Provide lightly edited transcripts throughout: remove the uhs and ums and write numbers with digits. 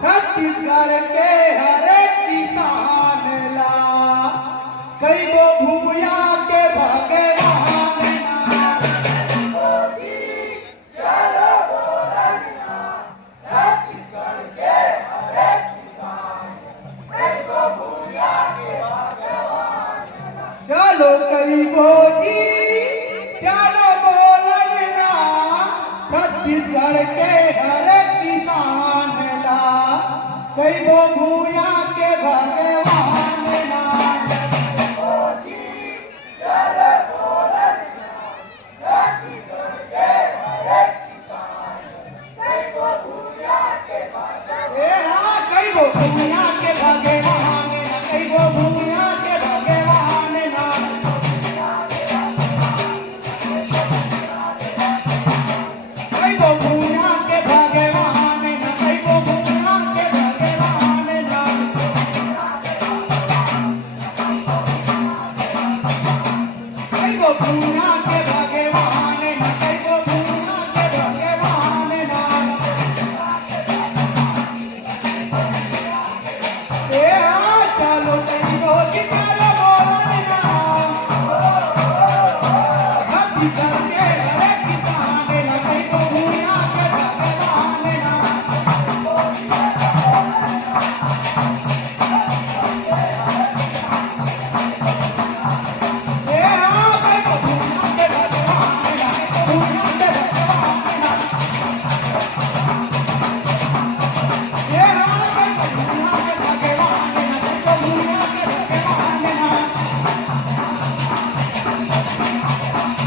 छत्तीसगढ़ के हर एक किसान ला कई गो भूया के भगवान चलो कई बोजी चलो बोलन ना छत्तीसगढ़ के हर एक किसान ला कई गो भूया के भगवान ना ए हाँ कई गो भूया के भगवान ना कई गो भूया के भगवान ना कई गो भूया के भगवान ना कई गो भूया के भगवान ना कई गो भूया के भगवान ना कई गो भूया के भगवान ना ए हाँ चलो कई गो की चलो बोलन ना छत्तीसगढ़ के हर एक किसान ला कई गो भूया के भगवान ना ए हाँ कई गो भूया के भगवान ना भूया के भगवान ना ए हाँ कई गो भूया के भगवान ना कई गो भूया के भगवान ना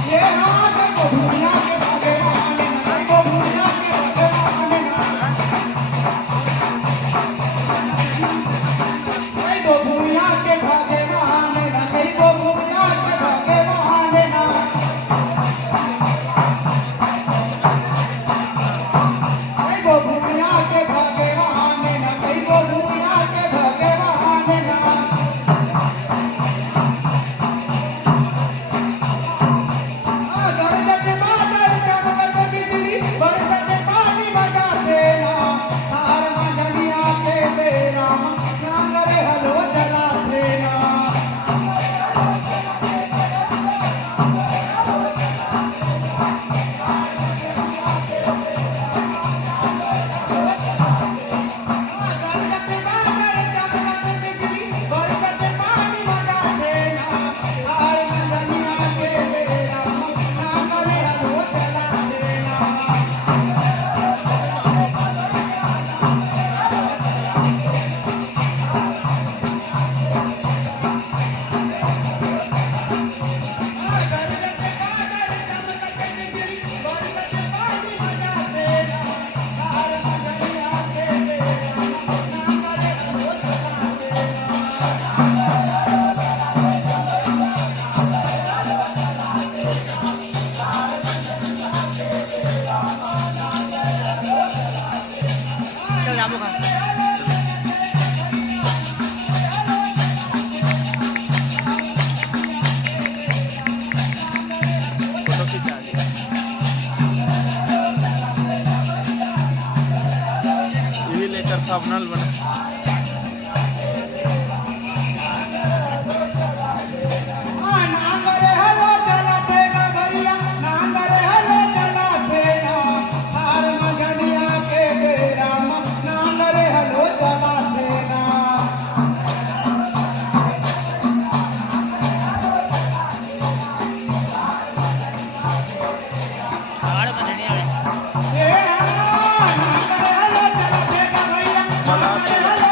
ए हाँ कई गो भूया के भगवान ना कई गो भूया के भगवान ना कई गो भूया के भगवान ना कई गो भूया के भगवान ना कई गो भूया के भगवान ना कई गो भूया के भगवान ना गरजत बादल चमकत बिजली बरसत पानी बजाते ना तार मंझनिया के बेरा नांगर हलो चलाते ना गरजत बादल चमकत बिजली बरसत पानी बजाते ना तार मंझनिया के बेरा नांगर हलो चलाते ना चल जाबो खा फोटो खींचा दे ये लेकर थंबनेल बना नांगर हलो चलाते ना भैया नांगर हलो चलाते ना तार मंझनिया के बेरा नांगर हलो चलाते ना आड़ बजड़िया में ए हाँ नांगर हलो चलाते ना भैया नांगर हलो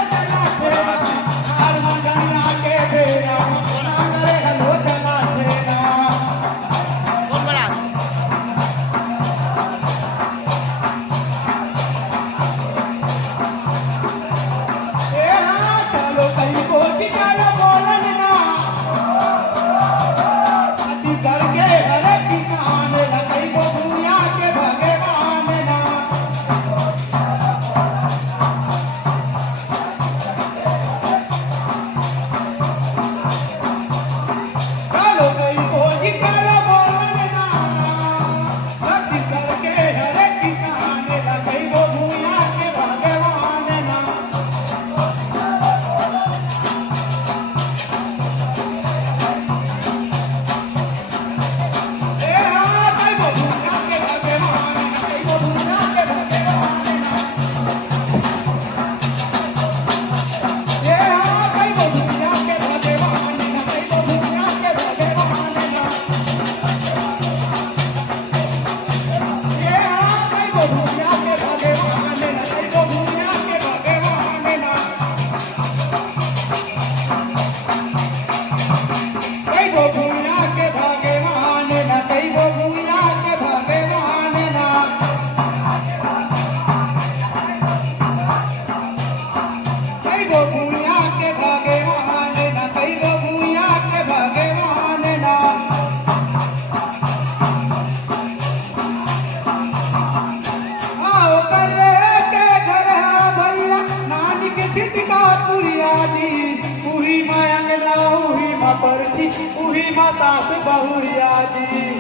परसी उही माँ सास बहुरिया जी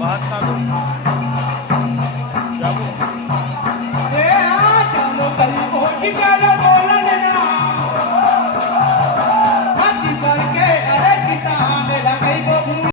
बात चालू जाबो चलो कहीं पहुंच गया